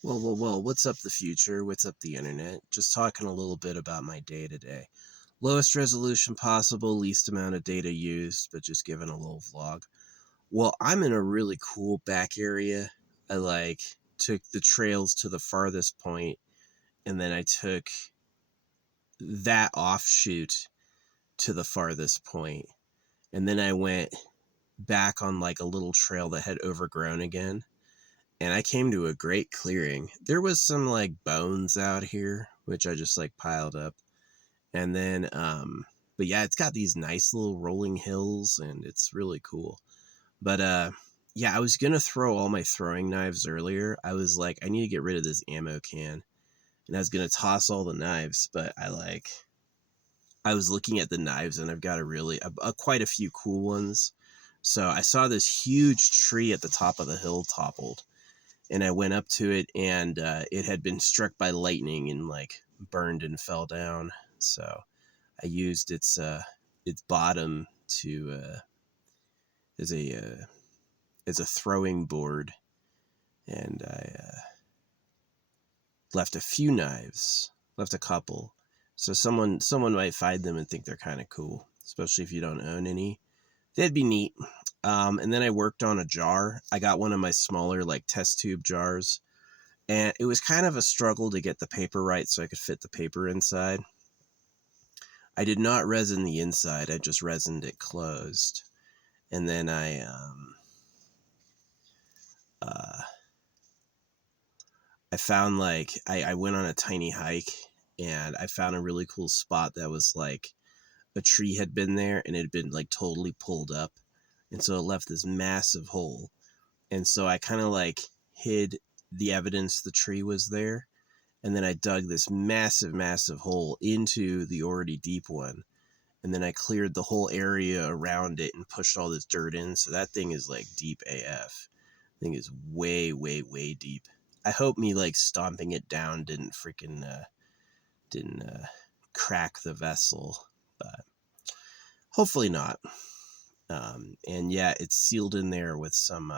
Well, what's up, the future? What's up, the internet? Just talking a little bit about my day today. Lowest resolution possible, least amount of data used, but just giving a little vlog. Well, I'm in a really cool back area. I took the trails to the farthest point, and then I took that offshoot to the farthest point, and then I went back on like a little trail that had overgrown again. And I came to a great clearing. There was some like bones out here, which I just like piled up. And then, but yeah, it's got these nice little rolling hills and it's really cool. But, yeah, I was going to throw all my throwing knives earlier. I was like, I need to get rid of this ammo can. And I was going to toss all the knives, but I was looking at the knives and I've got quite a few cool ones. So I saw this huge tree at the top of the hill toppled, and I went up to it, and it had been struck by lightning and like burned and fell down. So I used its bottom to as a throwing board, and I left a few knives, left a couple. So someone might find them and think they're kind of cool, especially if you don't own any. That'd be neat. And then I worked on a jar. I got one of my smaller like test tube jars, and it was kind of a struggle to get the paper right so I could fit the paper inside. I did not resin the inside, I just resined it closed. And then uh, I found I went on a tiny hike, and I found a really cool spot that was like a tree had been there and it had been like totally pulled up. And so it left this massive hole. And so I kind of like hid the evidence the tree was there. And then I dug this massive, massive hole into the already deep one. And then I cleared the whole area around it and pushed all this dirt in. So that thing is like deep AF. Thing is way, way, way deep. I hope me like stomping it down didn't crack the vessel, but hopefully not. And yeah, it's sealed in there with some.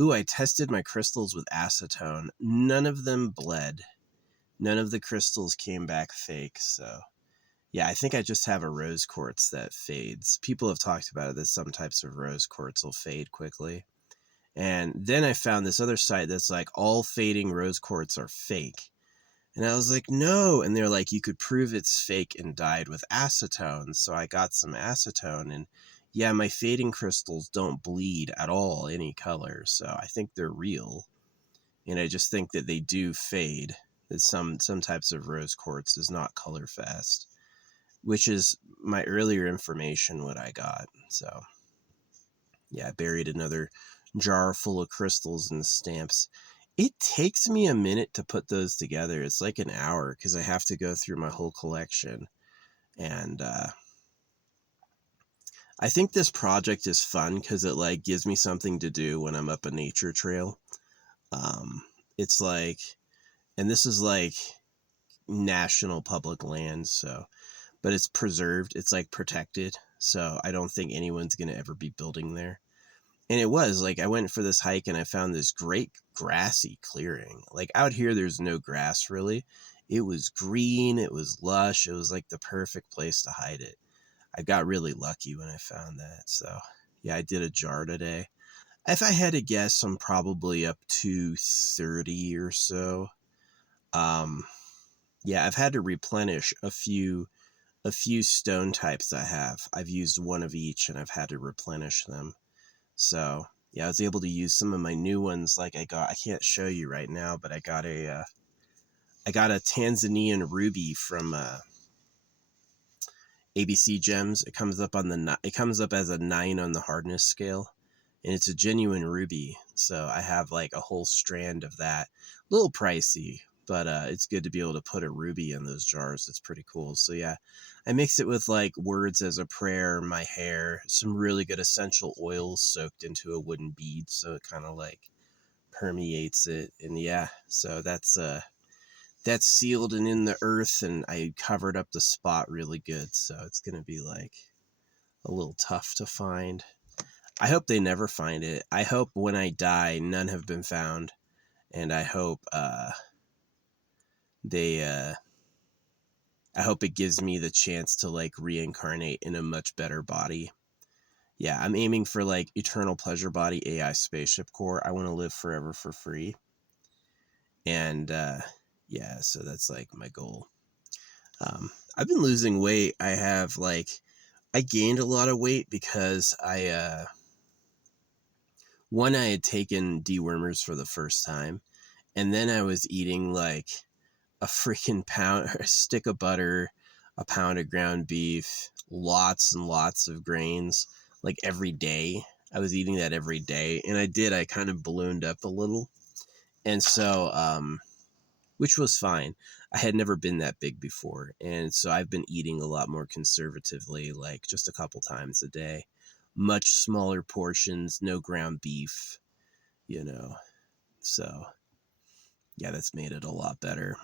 Ooh, I tested my crystals with acetone. None of them bled. None of the crystals came back fake. So yeah, I think I just have a rose quartz that fades. People have talked about it that some types of rose quartz will fade quickly. And then I found this other site that's like all fading rose quartz are fake. And I was like, no. And they're like, you could prove it's fake and dyed with acetone. So I got some acetone, and yeah, my fading crystals don't bleed at all any color. So I think they're real. And I just think that they do fade. That some types of rose quartz is not color fast, which is my earlier information what I got. So yeah, I buried another jar full of crystals and stamps. It takes me a minute to put those together. It's like an hour because I have to go through my whole collection. And I think this project is fun because it like gives me something to do when I'm up a nature trail. Um, it's like, and this is like national public land, so, but it's preserved. It's like protected. So I don't think anyone's going to ever be building there. And it was like I went for this hike and I found this great grassy clearing. Like out here, there's no grass really. It was green. It was lush. It was like the perfect place to hide it. I got really lucky when I found that. So yeah, I did a jar today. If I had to guess, I'm probably up to 30 or so. Um, yeah, I've had to replenish a few stone types I have. I've used one of each and I've had to replenish them. So yeah, I was able to use some of my new ones. Like I can't show you right now, but I got a Tanzanian ruby from ABC Gems. It comes up as a 9 on the hardness scale, and it's a genuine ruby. So I have like a whole strand of that. A little pricey, but it's good to be able to put a ruby in those jars. It's pretty cool. So yeah, I mix it with like words as a prayer, my hair, some really good essential oils soaked into a wooden bead, so it kind of like permeates it. And yeah, so that's sealed and in the earth, and I covered up the spot really good. So it's gonna be like a little tough to find. I hope they never find it. I hope when I die, none have been found, and I hope they I hope it gives me the chance to like reincarnate in a much better body. Yeah, I'm aiming for like eternal pleasure body AI spaceship core. I want to live forever for free. And yeah, so that's like my goal. I've been losing weight. I gained a lot of weight because I had taken dewormers for the first time, and then I was eating like a freaking pound, a stick of butter, a pound of ground beef, lots and lots of grains, like every day. I was eating that every day, and I kind of ballooned up a little. And so, which was fine. I had never been that big before. And so I've been eating a lot more conservatively, like just a couple times a day, much smaller portions, no ground beef, you know. So, yeah, that's made it a lot better.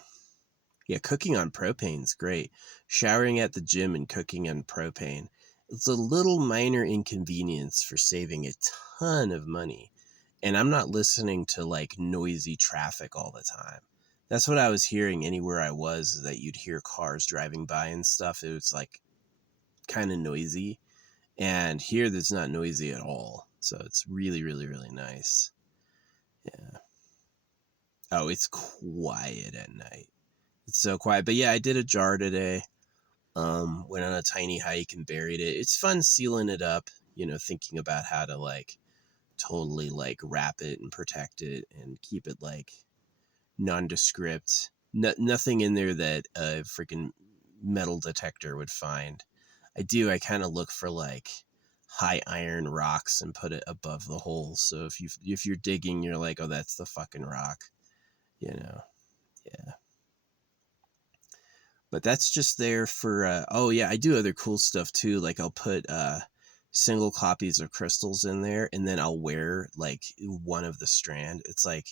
Yeah, cooking on propane's great. Showering at the gym and cooking on propane. It's a little minor inconvenience for saving a ton of money. And I'm not listening to like noisy traffic all the time. That's what I was hearing anywhere I was, that you'd hear cars driving by and stuff. It was like kind of noisy. And here there's not noisy at all. So it's really, really, really nice. Yeah. Oh, it's quiet at night. It's so quiet. But yeah, I did a jar today. Went on a tiny hike and buried it. It's fun sealing it up, thinking about how to like totally like wrap it and protect it and keep it like nondescript. Nothing in there that a freaking metal detector would find. I kind of look for like high iron rocks and put it above the hole. So if you're digging, you're like, oh, that's the fucking rock, you know. Yeah. But that's just there for oh yeah, I do other cool stuff too. Like I'll put single copies of crystals in there, and then I'll wear like one of the strand. It's like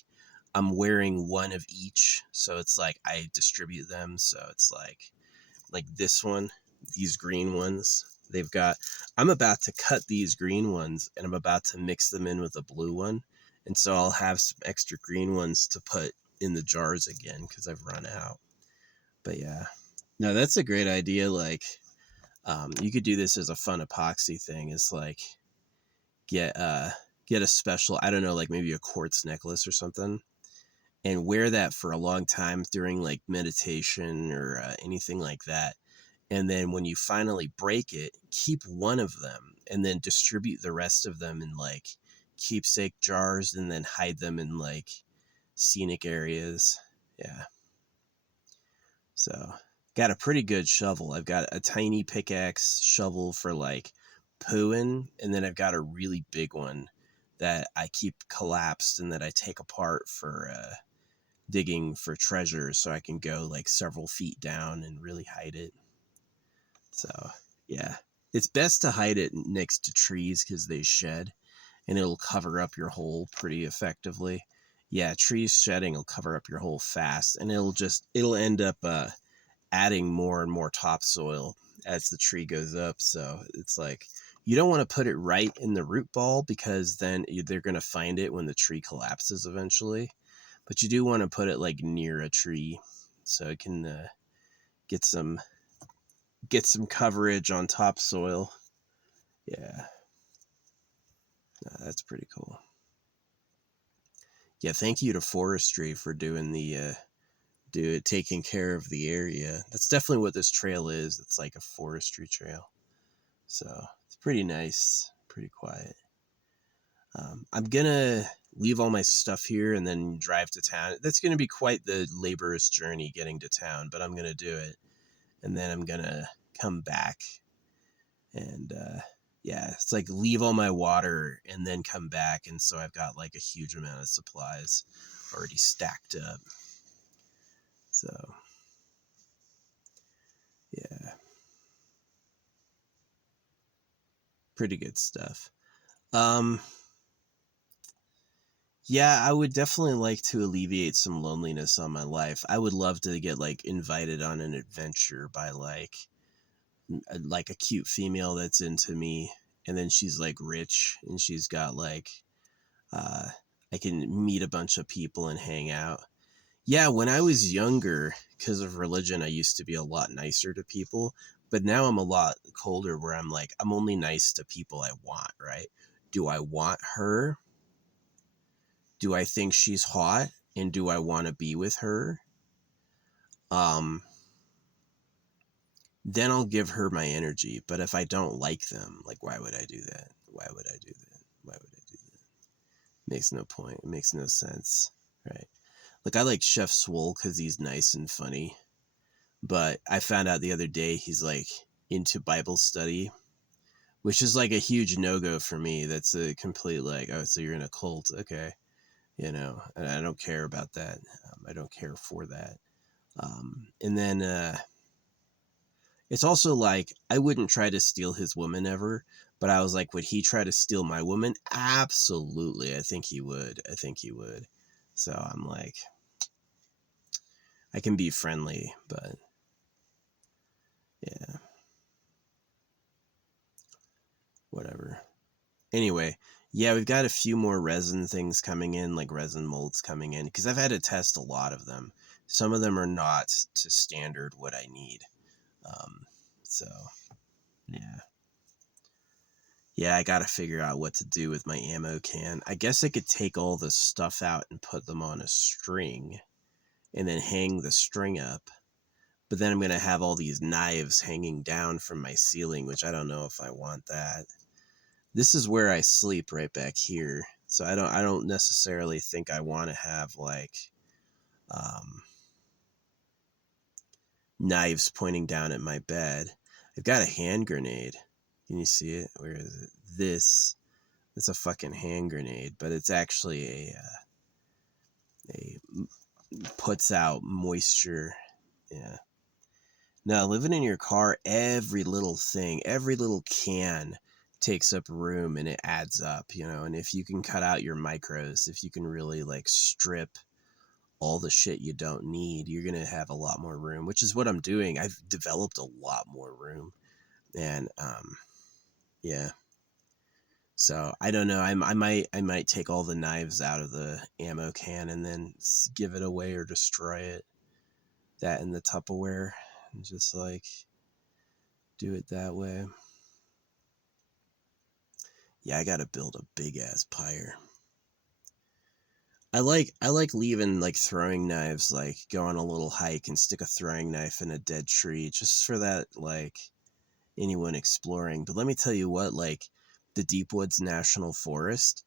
I'm wearing one of each, so it's like I distribute them. So it's like this one, these green ones. I'm about to cut these green ones, and I'm about to mix them in with a blue one, and so I'll have some extra green ones to put in the jars again because I've run out. But yeah, no, that's a great idea. Like, you could do this as a fun epoxy thing. Is like get uh get a special, I don't know, like maybe a quartz necklace or something, and wear that for a long time during like meditation or anything like that. And then when you finally break it, keep one of them and then distribute the rest of them in like keepsake jars, and then hide them in like scenic areas. Yeah. So, got a pretty good shovel. I've got a tiny pickaxe shovel for like pooing, and then I've got a really big one that I keep collapsed and that I take apart for digging for treasure, so I can go like several feet down and really hide it. So, yeah. It's best to hide it next to trees because they shed, and it'll cover up your hole pretty effectively. Yeah, trees shedding will cover up your hole fast, and it'll end up adding more and more topsoil as the tree goes up. So it's like you don't want to put it right in the root ball, because then they're going to find it when the tree collapses eventually. But you do want to put it like near a tree so it can get some coverage on topsoil. Yeah, that's pretty cool. Yeah, thank you to forestry for doing taking care of the area. That's definitely what this trail is. It's like a forestry trail. So it's pretty nice, pretty quiet. I'm gonna leave all my stuff here and then drive to town. That's gonna be quite the laborious journey getting to town, but I'm gonna do it. And then I'm gonna come back and yeah, it's like leave all my water and then come back. And so I've got like a huge amount of supplies already stacked up. So yeah, pretty good stuff. Um, Yeah, I would definitely like to alleviate some loneliness on my life. I would love to get like invited on an adventure by like a cute female that's into me, and then she's like rich and she's got like uh I can meet a bunch of people and hang out. Yeah, when I was younger, because of religion, I used to be a lot nicer to people. But now I'm a lot colder where I'm like, I'm only nice to people I want, right? Do I want her? Do I think she's hot? And do I want to be with her? Um, then I'll give her my energy. But if I don't like them, like, why would I do that? Why would I do that? Why would I do that? Makes no point. It makes no sense, right? Like, I like Chef Swole because he's nice and funny. But I found out the other day he's like into Bible study, which is like a huge no-go for me. That's a complete like, oh, so you're in a cult. Okay. And I don't care about that. I don't care for that. And then it's also like, I wouldn't try to steal his woman ever, but I was like, would he try to steal my woman? Absolutely. I think he would. So I'm like, I can be friendly, but yeah, whatever. Anyway, yeah, we've got a few more resin things coming in, like resin molds coming in, because I've had to test a lot of them. Some of them are not to standard what I need. So, yeah. Yeah, I gotta figure out what to do with my ammo can. I guess I could take all the stuff out and put them on a string and then hang the string up. But then I'm gonna have all these knives hanging down from my ceiling, which I don't know if I want that. This is where I sleep, right back here. So I don't necessarily think I want to have like um, knives pointing down at my bed. I've got a hand grenade. Can you see it? Where is it? It's a fucking hand grenade, but it's actually a puts out moisture. Yeah. Now, living in your car, every little thing, every little can takes up room and it adds up, and if you can cut out your micros, if you can really like strip all the shit you don't need, you're going to have a lot more room, which is what I'm doing. I've developed a lot more room. And yeah. So I don't know. I might take all the knives out of the ammo can and then give it away or destroy it. That in the Tupperware, and just like do it that way. Yeah, I gotta build a big ass pyre. I like leaving like throwing knives, like go on a little hike and stick a throwing knife in a dead tree just for that, like anyone exploring. But let me tell you what, like the Deep Woods National Forest,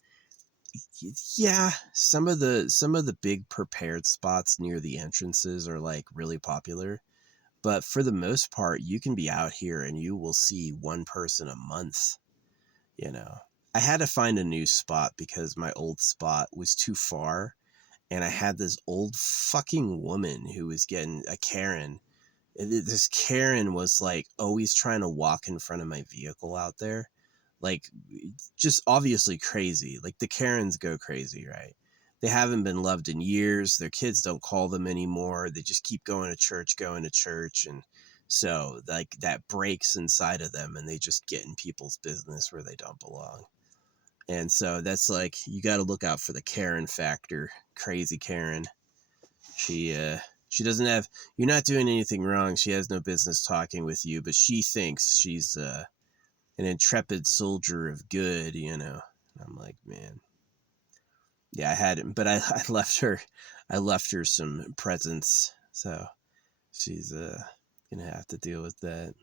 yeah, some of the big prepared spots near the entrances are like really popular. But for the most part, you can be out here and you will see one person a month, you know. I had to find a new spot because my old spot was too far, and I had this old fucking woman who was getting a Karen. This Karen was like always trying to walk in front of my vehicle out there. Like, just obviously crazy. Like, the Karens go crazy, right? They haven't been loved in years. Their kids don't call them anymore. They just keep going to church. And so, like, that breaks inside of them and they just get in people's business where they don't belong. And so that's like, you got to look out for the Karen factor. Crazy Karen. She doesn't have, you're not doing anything wrong. She has no business talking with you, but she thinks she's an intrepid soldier of good. I'm like, man. Yeah, I had it, but I left her some presents. So she's gonna have to deal with that.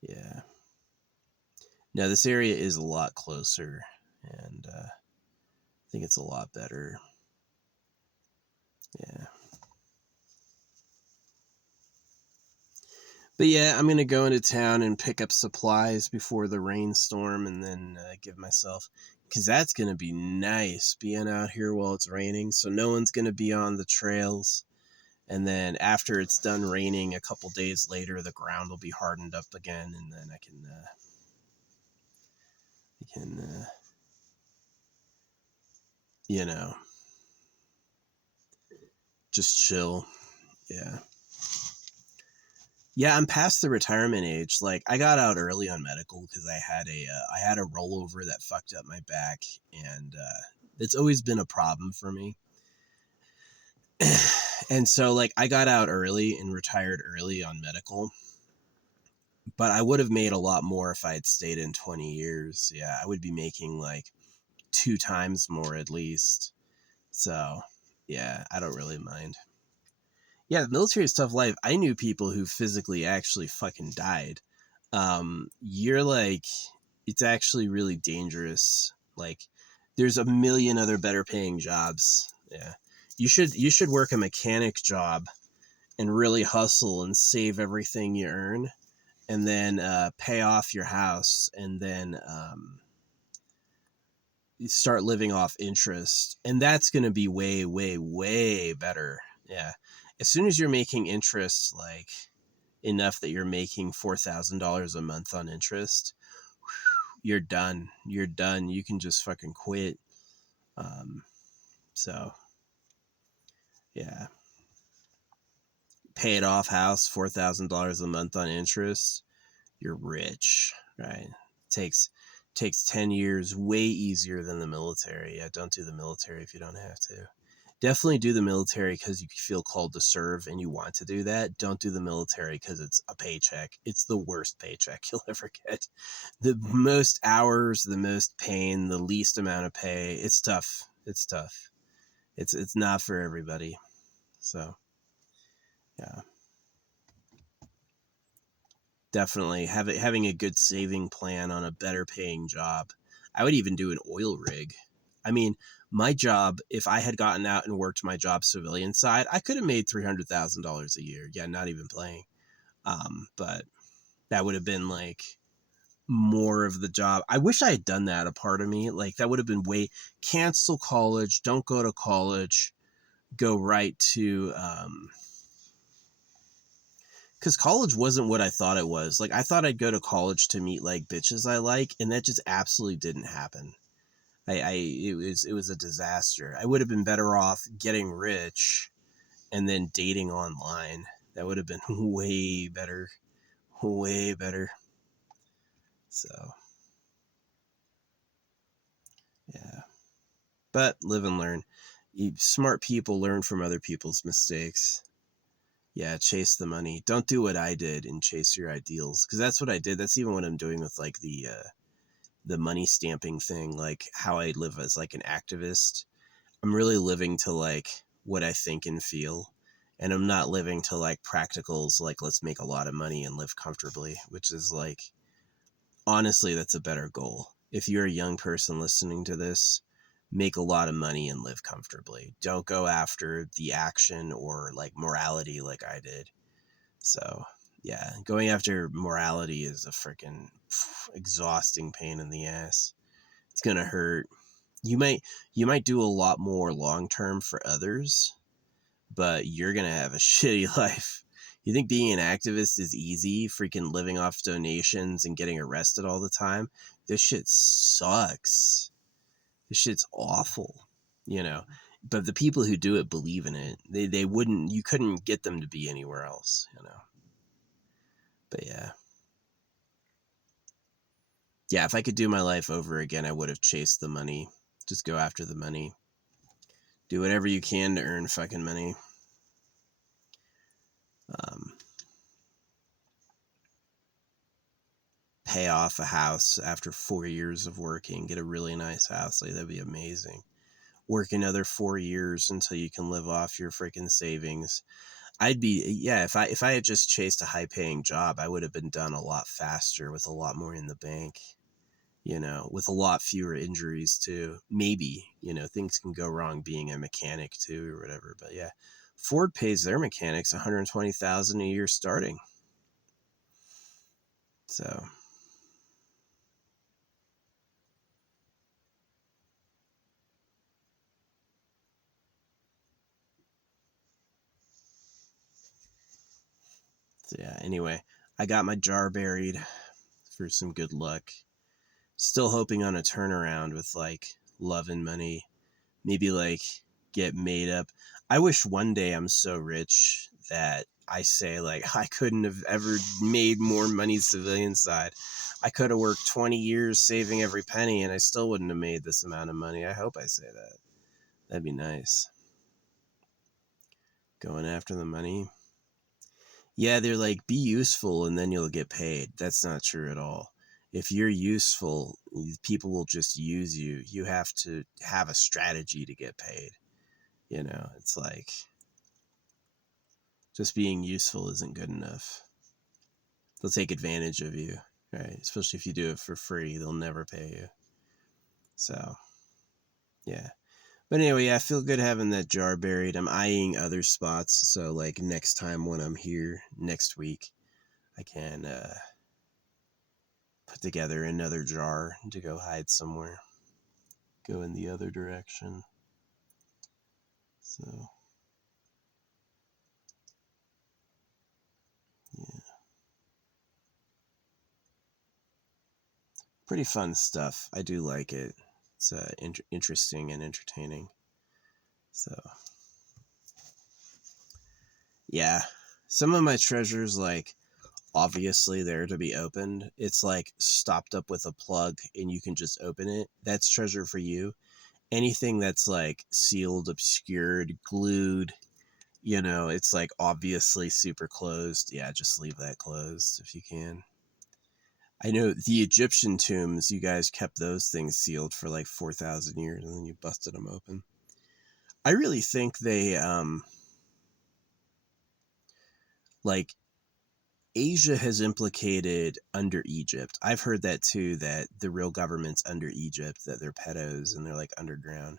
Yeah. Now this area is a lot closer, and I think it's a lot better. Yeah. But yeah, I'm gonna go into town and pick up supplies before the rainstorm, and then give myself, because that's gonna be nice being out here while it's raining. So no one's gonna be on the trails, and then after it's done raining, a couple days later, the ground will be hardened up again, and then I can you know, just chill. Yeah. Yeah, I'm past the retirement age. Like, I got out early on medical because I had a rollover that fucked up my back, and It's always been a problem for me. And so like I got out early and retired early on medical, but I would have made a lot more if I had stayed in 20 years. Yeah, I would be making like 2 times more at least. So yeah, I don't really mind. Yeah, the military is tough life. I knew people who physically actually fucking died. You're like, it's actually really dangerous. Like, there's a million other better paying jobs. Yeah, you should work a mechanic job and really hustle and save everything you earn, and then pay off your house, and then you start living off interest, and that's going to be way, way, way better. Yeah, as soon as you're making interest, like enough that you're making $4,000 a month on interest, you're done. You're done. You can just fucking quit. Um, so yeah, pay it off house, $4,000 a month on interest. You're rich, right? Takes 10 years, way easier than the military. Yeah, don't do the military if you don't have to. Definitely do the military because you feel called to serve and you want to do that. Don't do the military because it's a paycheck. It's the worst paycheck you'll ever get. The most hours, the most pain, the least amount of pay. It's tough. It's tough. It's not for everybody. So yeah, definitely having a good saving plan on a better paying job. I would even do an oil rig. I mean, my job, if I had gotten out and worked my job civilian side, I could have made $300,000 a year. Yeah, not even playing. But that would have been like more of the job. I wish I had done that. A part of me, like that would have been way cancel college, don't go to college, go right to because college wasn't what I thought it was. Like I thought I'd go to college to meet like bitches I like, and that just absolutely didn't happen. It was a disaster. I would have been better off getting rich and then dating online. That would have been way better, way better. So yeah, but live and learn. Smart people learn from other people's mistakes. Yeah, chase the money. Don't do what I did and chase your ideals, because that's what I did. That's even what I'm doing with like the money stamping thing, like how I live as like an activist. I'm really living to like what I think and feel. And I'm not living to like practicals, like let's make a lot of money and live comfortably, which is like, honestly, that's a better goal. If you're a young person listening to this, make a lot of money and live comfortably. Don't go after the action or like morality like I did. So, yeah, going after morality is a freaking exhausting pain in the ass. It's going to hurt. You might do a lot more long term for others, but you're going to have a shitty life. You think being an activist is easy, freaking living off donations and getting arrested all the time? This shit sucks. This shit's awful, you know. But the people who do it believe in it. They wouldn't, you couldn't get them to be anywhere else, you know. But yeah. Yeah, if I could do my life over again, I would have chased the money. Just go after the money. Do whatever you can to earn fucking money. Um, Pay off a house after 4 years of working. Get a really nice house. Like that'd be amazing. Work another 4 years until you can live off your freaking savings. I'd be yeah. If I had just chased a high paying job, I would have been done a lot faster with a lot more in the bank. You know, with a lot fewer injuries too. Maybe, you know, things can go wrong being a mechanic too or whatever. But yeah, Ford pays their mechanics $120,000 a year starting. So yeah. Anyway, I got my jar buried for some good luck. Still hoping on a turnaround with like love and money. Maybe like get made up. I wish one day I'm so rich that I say, like, I couldn't have ever made more money civilian side. I could have worked 20 years saving every penny and I still wouldn't have made this amount of money. I hope I say that. That'd be nice. Going after the money. Yeah, they're like, be useful and then you'll get paid. That's not true at all. If you're useful, people will just use you. You have to have a strategy to get paid. You know, it's like just being useful isn't good enough. They'll take advantage of you, right? Especially if you do it for free, they'll never pay you. So, yeah. But anyway, yeah, I feel good having that jar buried. I'm eyeing other spots. So, like, next time when I'm here next week, I can put together another jar to go hide somewhere. Go in the other direction. So, yeah. Pretty fun stuff. I do like it. It's interesting and entertaining. So, yeah. Some of my treasures, like, obviously there to be opened. It's like stopped up with a plug and you can just open it. That's treasure for you. Anything that's like sealed, obscured, glued, you know, it's like obviously super closed. Yeah, just leave that closed if you can. I know the Egyptian tombs, you guys kept those things sealed for like 4,000 years and then you busted them open. I really think they, like, Asia has implicated under Egypt. I've heard that too, that the real government's under Egypt, that they're pedos and they're like underground.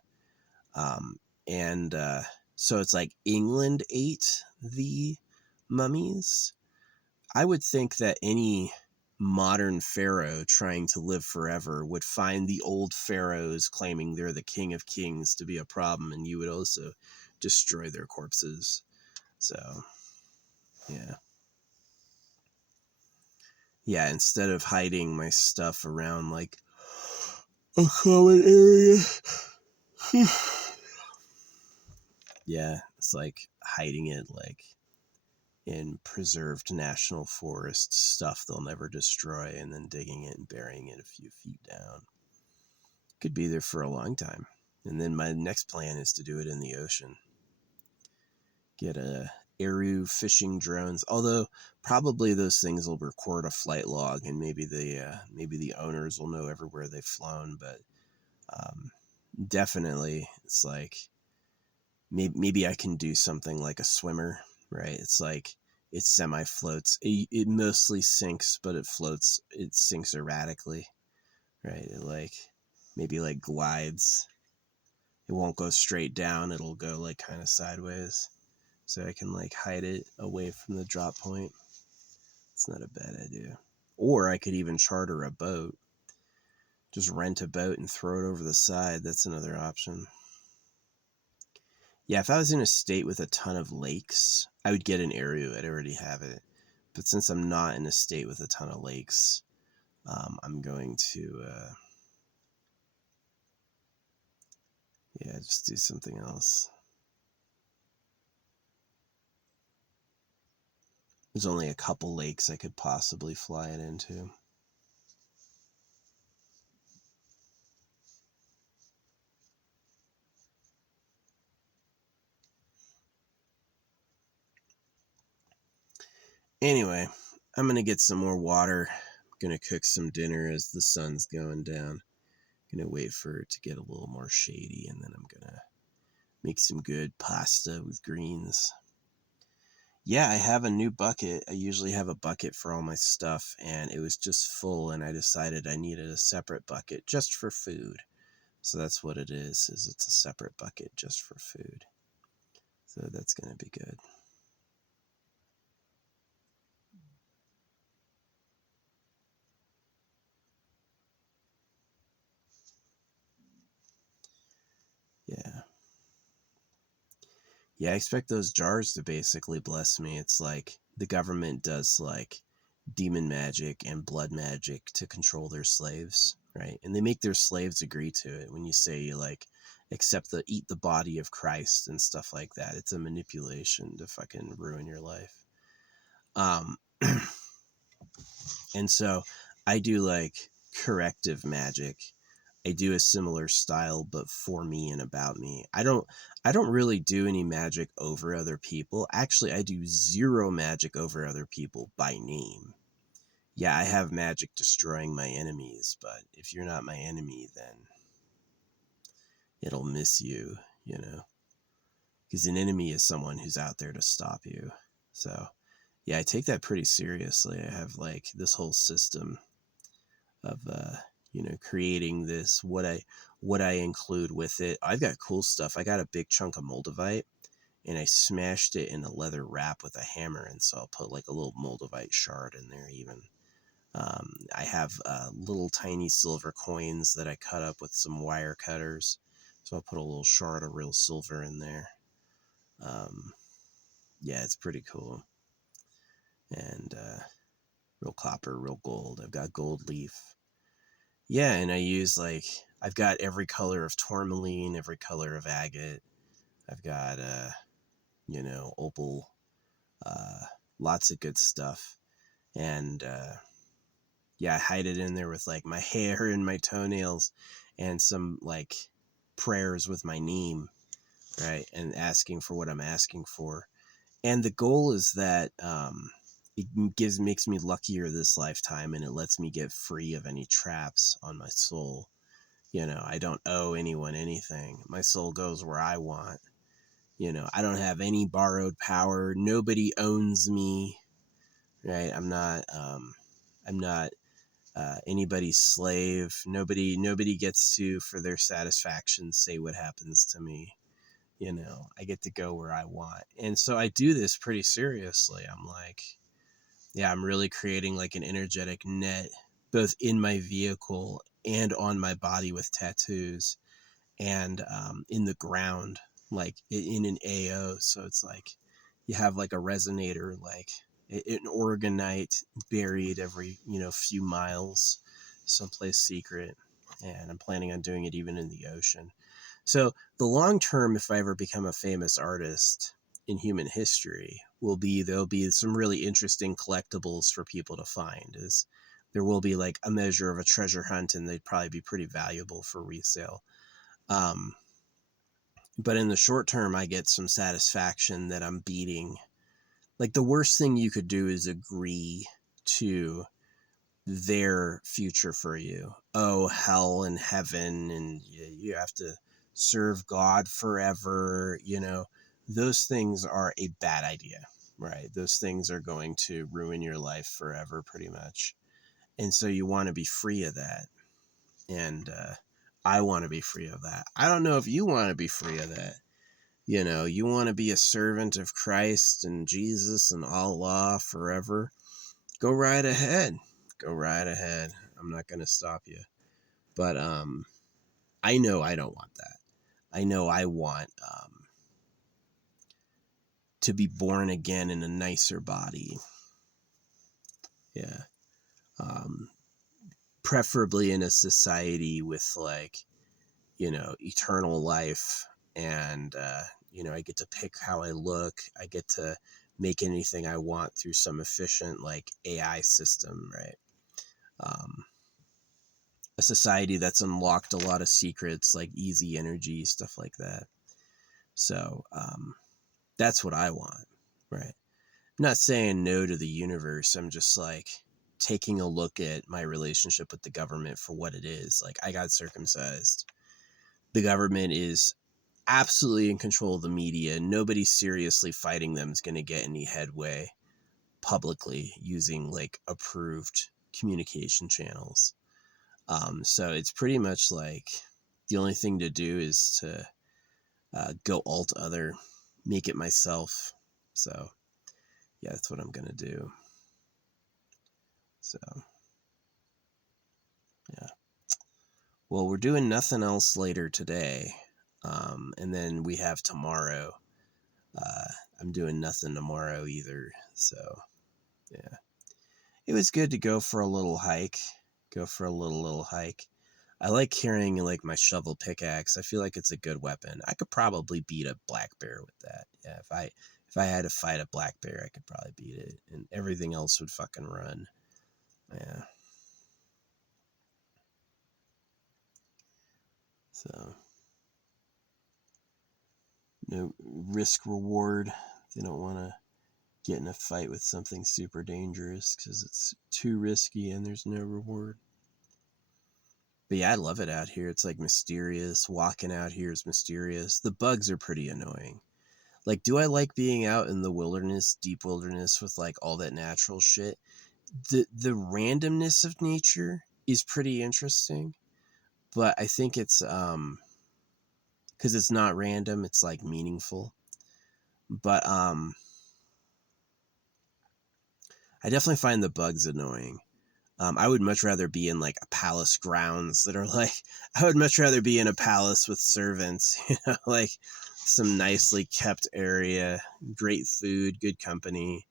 Um, and so it's like England ate the mummies. I would think that any modern pharaoh trying to live forever would find the old pharaohs claiming they're the king of kings to be a problem, and you would also destroy their corpses. So, yeah. Yeah, instead of hiding my stuff around like a common area. Yeah, it's like hiding it like in preserved national forest stuff they'll never destroy and then digging it and burying it a few feet down. Could be there for a long time. And then my next plan is to do it in the ocean. Get a Eru fishing drones, although probably those things will record a flight log and maybe the owners will know everywhere they've flown, but definitely it's like maybe I can do something like a swimmer, right? It's like it semi floats. It mostly sinks, but it floats. It sinks erratically, right? It like maybe like glides. It won't go straight down. It'll go like kind of sideways, so I can like hide it away from the drop point. It's not a bad idea. Or I could even charter a boat. Just rent a boat and throw it over the side. That's another option. Yeah, if I was in a state with a ton of lakes, I would get an Eru. I'd already have it. But since I'm not in a state with a ton of lakes, I'm going to, just do something else. There's only a couple lakes I could possibly fly it into. Anyway, I'm going to get some more water. I'm going to cook some dinner as the sun's going down. I'm going to wait for it to get a little more shady, and then I'm going to make some good pasta with greens. Yeah, I have a new bucket. I usually have a bucket for all my stuff, and it was just full, and I decided I needed a separate bucket just for food. So that's what it is it's a separate bucket just for food. So that's going to be good. Yeah. Yeah, I expect those jars to basically bless me. It's like the government does like demon magic and blood magic to control their slaves, right? And they make their slaves agree to it. When you say like accept eat the body of Christ and stuff like that. It's a manipulation to fucking ruin your life. Um, and so I do like corrective magic. I do a similar style, but for me and about me. I don't really do any magic over other people. Actually, I do zero magic over other people by name. Yeah, I have magic destroying my enemies, but if you're not my enemy, then it'll miss you, you know? Because an enemy is someone who's out there to stop you. So, yeah, I take that pretty seriously. I have like this whole system of, creating this, what I include with it. I've got cool stuff. I got a big chunk of Moldavite and I smashed it in a leather wrap with a hammer. And so I'll put like a little Moldavite shard in there even. I have little tiny silver coins that I cut up with some wire cutters. So I'll put a little shard of real silver in there. Yeah, it's pretty cool. And real copper, real gold. I've got gold leaf. Yeah, and I use I've got every color of tourmaline, every color of agate. I've got, opal, lots of good stuff. And yeah, I hide it in there with like my hair and my toenails and some like prayers with my name, right? And asking for what I'm asking for. And the goal is that it makes me luckier this lifetime, and it lets me get free of any traps on my soul. I don't owe anyone anything. My soul goes where I want. I don't have any borrowed power. Nobody owns me, right? I'm not anybody's slave. Nobody gets to, for their satisfaction, say what happens to me. I get to go where I want. And so I do this pretty seriously. I'm like, yeah, I'm really creating like an energetic net, both in my vehicle and on my body with tattoos, and in the ground, like in an AO. So it's like you have like a resonator, like an orgonite buried every, few miles, someplace secret. And I'm planning on doing it even in the ocean. So the long term, if I ever become a famous artist in human history, there'll be some really interesting collectibles for people to find. Is there will be like a measure of a treasure hunt, and they'd probably be pretty valuable for resale. But in the short term, I get some satisfaction that I'm beating. Like the worst thing you could do is agree to their future for you. Oh, hell and heaven, and you have to serve God forever. Those things are a bad idea, right? Those things are going to ruin your life forever, pretty much. And so you want to be free of that. And I want to be free of that. I don't know if you want to be free of that. You want to be a servant of Christ and Jesus and Allah forever. Go right ahead. Go right ahead. I'm not going to stop you. But I know I don't want that. I know I want to be born again in a nicer body. Yeah. Preferably in a society with eternal life. And, I get to pick how I look. I get to make anything I want through some efficient AI system, right? A society that's unlocked a lot of secrets, like easy energy, stuff like that. So that's what I want, right? I'm not saying no to the universe. I'm just taking a look at my relationship with the government for what it is. Like, I got circumcised. The government is absolutely in control of the media. Nobody seriously fighting them is going to get any headway publicly using approved communication channels. So it's pretty much the only thing to do is to go alt other, make it myself. So yeah, that's what I'm going to do. So yeah. Well, we're doing nothing else later today. And then we have tomorrow. I'm doing nothing tomorrow either. So yeah, it was good to go for a little hike. Go for a little hike. I like carrying like my shovel pickaxe. I feel like it's a good weapon. I could probably beat a black bear with that. Yeah, if I had to fight a black bear, I could probably beat it, and everything else would fucking run. Yeah. So no risk reward. They don't want to get in a fight with something super dangerous because it's too risky and there's no reward. But yeah, I love it out here. It's like mysterious. Walking out here is mysterious. The bugs are pretty annoying. Like, do I like being out in the wilderness, deep wilderness with like all that natural shit? The randomness of nature is pretty interesting, but I think it's because it's not random, it's like meaningful. But I definitely find the bugs annoying. I would much rather be in like a palace grounds that are like, I would much rather be in a palace with servants, like some nicely kept area, great food, good company.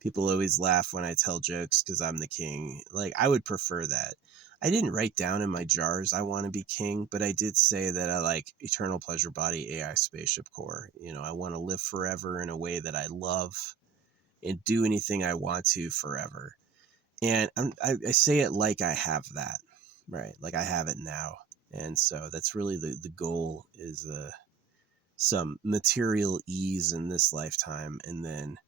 People always laugh when I tell jokes because I'm the king. Like, I would prefer that. I didn't write down in my jars I want to be king, but I did say that I like Eternal Pleasure Body AI Spaceship Core. I want to live forever in a way that I love and do anything I want to forever. And I say it like I have that, right? Like I have it now. And so that's really the goal is some material ease in this lifetime. And then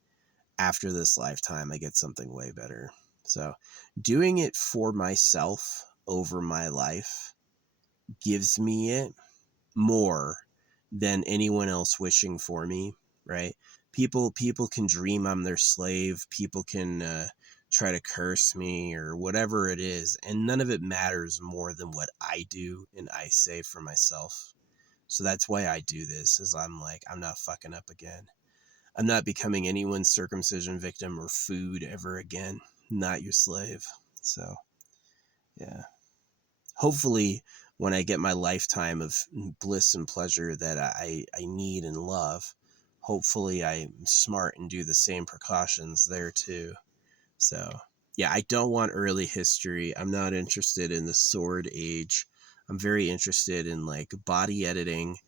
after this lifetime, I get something way better. So doing it for myself over my life gives me it more than anyone else wishing for me, right? People can dream I'm their slave. People can try to curse me or whatever it is, and none of it matters more than what I do and I say for myself. So that's why I do this, is I'm like, I'm not fucking up again. I'm not becoming anyone's circumcision victim or food ever again. Not your slave. So, yeah. Hopefully, when I get my lifetime of bliss and pleasure that I need and love, hopefully I'm smart and do the same precautions there too. So, yeah, I don't want early history. I'm not interested in the sword age. I'm very interested in like body editing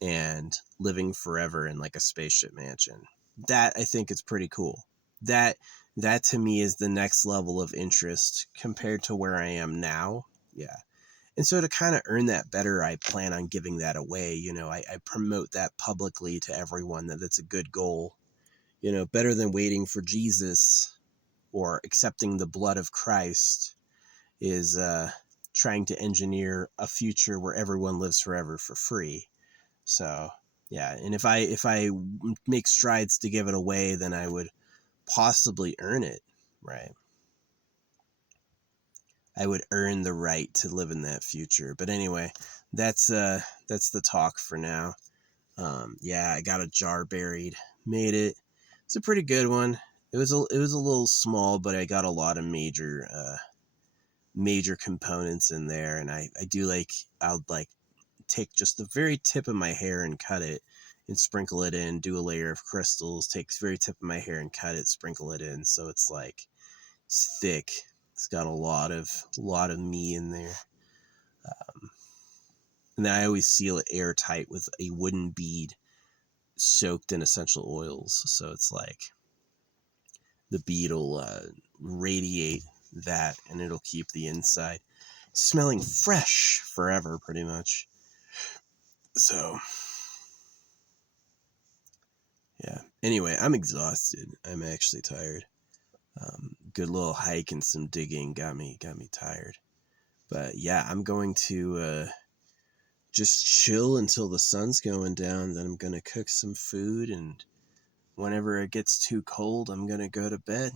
and living forever in like a spaceship mansion. That I think is pretty cool. That that to me is the next level of interest compared to where I am now. Yeah. And so to kind of earn that better, I plan on giving that away. I promote that publicly to everyone that it's a good goal. Better than waiting for Jesus or accepting the blood of Christ is trying to engineer a future where everyone lives forever for free. So yeah, and if I make strides to give it away, then I would possibly earn it, right? I would earn the right to live in that future. But anyway, that's the talk for now. Yeah, I got a jar buried, made it. It's a pretty good one. It was a little small, but I got a lot of major components in there, and I do like I'll like take just the very tip of my hair and cut it and sprinkle it in, do a layer of crystals, take the very tip of my hair and cut it, sprinkle it in. So it's like, it's thick. It's got a lot of me in there. And then I always seal it airtight with a wooden bead soaked in essential oils. So it's like the bead will radiate that and it'll keep the inside smelling fresh forever, pretty much. So yeah. Anyway, I'm exhausted. I'm actually tired. Good little hike and some digging got me tired. But yeah, I'm going to just chill until the sun's going down. Then I'm gonna cook some food, and whenever it gets too cold, I'm gonna go to bed.